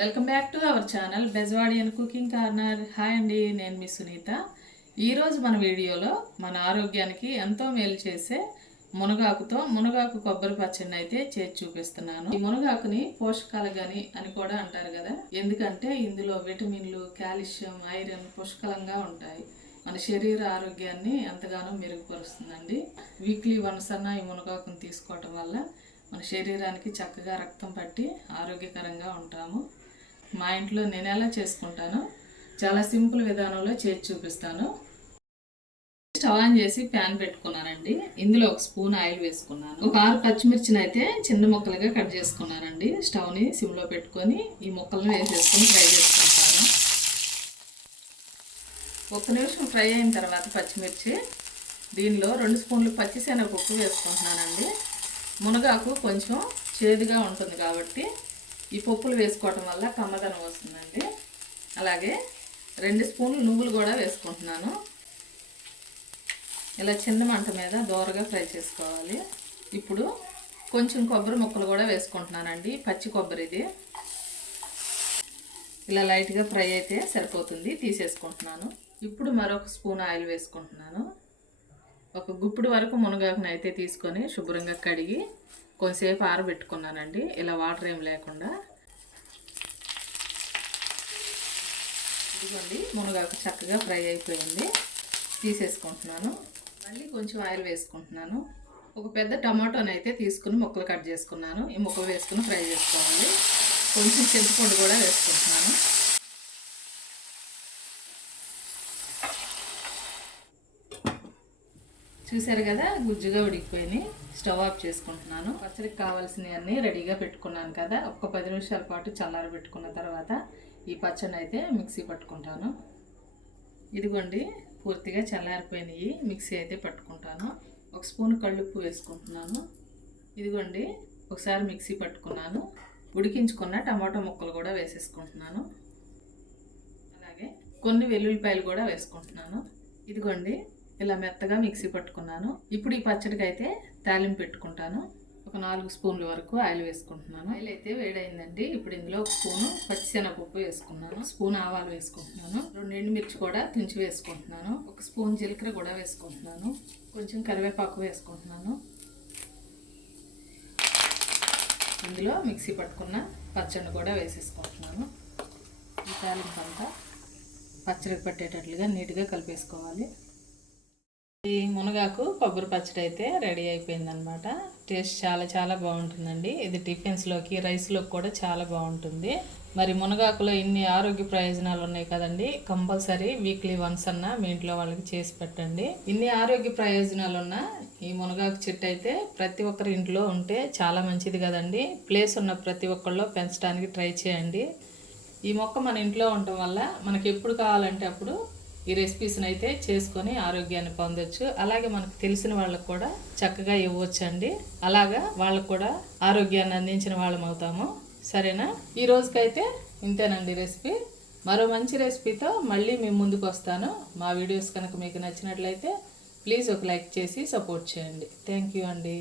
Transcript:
Welcome back to our channel Bejawadi and cooking corner. Hi అండి, నేను మీ సునీత. ఈరోజు మన వీడియోలో మన ఆరోగ్యానికి ఎంతో మేలు చేసే మునగాకు కొబ్బరి పచ్చడిని అయితే చేసి చూపిస్తున్నాను. ఈ మునగాకుని పోషకాలు గని అని కూడా అంటారు కదా, ఎందుకంటే ఇందులో విటమిన్లు, కాల్షియం, ఐరన్ పుష్కలంగా ఉంటాయి. మన శరీర ఆరోగ్యాన్ని ఎంతగానో మెరుగుపరుస్తుందండి. వీక్లీ వన్స్ అన్న ఈ మునగాకుని తీసుకోవటం వల్ల మన శరీరానికి చక్కగా రక్తం పట్టి ఆరోగ్యకరంగా ఉంటాము. మా ఇంట్లో నేను ఎలా చేసుకుంటానో చాలా సింపుల్ విధానంలో చేసి చూపిస్తాను. స్టవ్ ఆన్ చేసి ప్యాన్ పెట్టుకున్నానండి. ఇందులో 1 స్పూన్ ఆయిల్ వేసుకున్నాను. ఒక 6 పచ్చిమిర్చిని అయితే చిన్న ముక్కలుగా కట్ చేసుకున్నానండి. స్టవ్ని సిమ్లో పెట్టుకొని ఈ ముక్కలను వేసేసుకొని ఫ్రై చేసుకుంటాను. 1 నిమిషం ఫ్రై అయిన తర్వాత పచ్చిమిర్చి దీనిలో 2 స్పూన్లు పచ్చిశనగపప్పు వేసుకుంటున్నానండి. మునగాకు కొంచెం చేదుగా ఉంటుంది కాబట్టి ఈ పప్పులు వేసుకోవటం వల్ల కమ్మదనం వస్తుందండి. అలాగే 2 స్పూన్లు నువ్వులు కూడా వేసుకుంటున్నాను. ఇలా చిన్న మంట మీద దోరగా ఫ్రై చేసుకోవాలి. ఇప్పుడు కొంచెం కొబ్బరి ముక్కలు కూడా వేసుకుంటున్నానండి. పచ్చి కొబ్బరి ఇది. ఇలా లైట్గా ఫ్రై అయితే సరిపోతుంది, తీసేసుకుంటున్నాను. ఇప్పుడు మరొక స్పూన్ ఆయిల్ వేసుకుంటున్నాను. ఒక గుప్పుడు వరకు మునగాకుని అయితే తీసుకొని శుభ్రంగా కడిగి కొంచెంసేపు ఆరబెట్టుకున్నానండి. ఇలా వాటర్ ఏం లేకుండా. ఇదిగోండి, మునగాకు చక్కగా ఫ్రై అయిపోయింది, తీసేసుకుంటున్నాను. మళ్ళీ కొంచెం ఆయిల్ వేసుకుంటున్నాను. ఒక పెద్ద టమాటోని అయితే తీసుకుని ముక్కలు కట్ చేసుకున్నాను. ఈ ముక్కలు వేసుకుని ఫ్రై చేసుకోవాలి. కొంచెం చింతపండు కూడా వేసుకుంటున్నాను. చూసారు కదా, గుజ్జుగా ఉడికిపోయి స్టవ్ ఆఫ్ చేసుకుంటున్నాను. పచ్చడికి కావాల్సినవన్నీ రెడీగా పెట్టుకున్నాను కదా. ఒక 10 నిమిషాల పాటు చల్లారి పెట్టుకున్న తర్వాత ఈ పచ్చడిని అయితే మిక్సీ పట్టుకుంటాను. ఇదిగోండి, పూర్తిగా చల్లారిపోయినాయి. మిక్సీ అయితే పట్టుకుంటాను. 1 స్పూన్ కళ్ళుప్పు వేసుకుంటున్నాను. ఇదిగోండి, ఒకసారి మిక్సీ పట్టుకున్నాను. ఉడికించుకున్న టమాటో ముక్కలు కూడా వేసేసుకుంటున్నాను. అలాగే కొన్ని వెల్లుల్లిపాయలు కూడా వేసుకుంటున్నాను. ఇదిగోండి, ఇలా మెత్తగా మిక్సీ పట్టుకున్నాను. ఇప్పుడు ఈ పచ్చడికి అయితే తాలింపు పెట్టుకుంటాను. ఒక 4 స్పూన్ల వరకు ఆయిల్ వేసుకుంటున్నాను. ఆయిల్ అయితే వేడైందండి. ఇప్పుడు ఇందులో 1 స్పూను పచ్చిశనగపప్పు వేసుకున్నాను. 1 స్పూన్ ఆవాలు వేసుకుంటున్నాను. 2 ఎండుమిర్చి కూడా తుంచి వేసుకుంటున్నాను. 1 స్పూన్ జీలకర్ర కూడా వేసుకుంటున్నాను. కొంచెం కరివేపాకు వేసుకుంటున్నాను. ఇందులో మిక్సీ పట్టుకున్న పచ్చడిని కూడా వేసేసుకుంటున్నాను. ఈ తాలింపు అంతా పచ్చడికి పట్టేటట్లుగా నీట్గా కలిపేసుకోవాలి. ఈ మునగాకు కొబ్బరి పచ్చడి అయితే రెడీ అయిపోయిందనమాట. టేస్ట్ చాలా బాగుంటుందండి. ఇది టిఫిన్స్లోకి, రైస్లోకి కూడా చాలా బాగుంటుంది. మరి మునగాకులో ఇన్ని ఆరోగ్య ప్రయోజనాలు ఉన్నాయి కదండి. కంపల్సరీ వీక్లీ వన్స్ అన్నా మీ ఇంట్లో వాళ్ళకి చేసి పెట్టండి. ఇన్ని ఆరోగ్య ప్రయోజనాలు ఉన్న ఈ మునగాకు చెట్టు అయితే ప్రతి ఒక్కరి ఇంట్లో ఉంటే చాలా మంచిది కదండి. ప్లేస్ ఉన్న ప్రతి ఒక్కళ్ళు పెంచడానికి ట్రై చేయండి. ఈ మొక్క మన ఇంట్లో ఉండటం వల్ల మనకి ఎప్పుడు కావాలంటే అప్పుడు ఈ రెసిపీస్ని అయితే చేసుకొని ఆరోగ్యాన్ని పొందొచ్చు. అలాగే మనకు తెలిసిన వాళ్ళకు కూడా చక్కగా ఇవ్వచ్చండి. అలాగా వాళ్ళకు కూడా ఆరోగ్యాన్ని అందించిన వాళ్ళం అవుతాము. సరేనా? ఈ రోజుకైతే ఇంతేనండి రెసిపీ. మరో మంచి రెసిపీతో మళ్ళీ మేము ముందుకు వస్తాను. మా వీడియోస్ కనుక మీకు నచ్చినట్లయితే ప్లీజ్ ఒక లైక్ చేసి సపోర్ట్ చేయండి. థ్యాంక్ యూ అండి.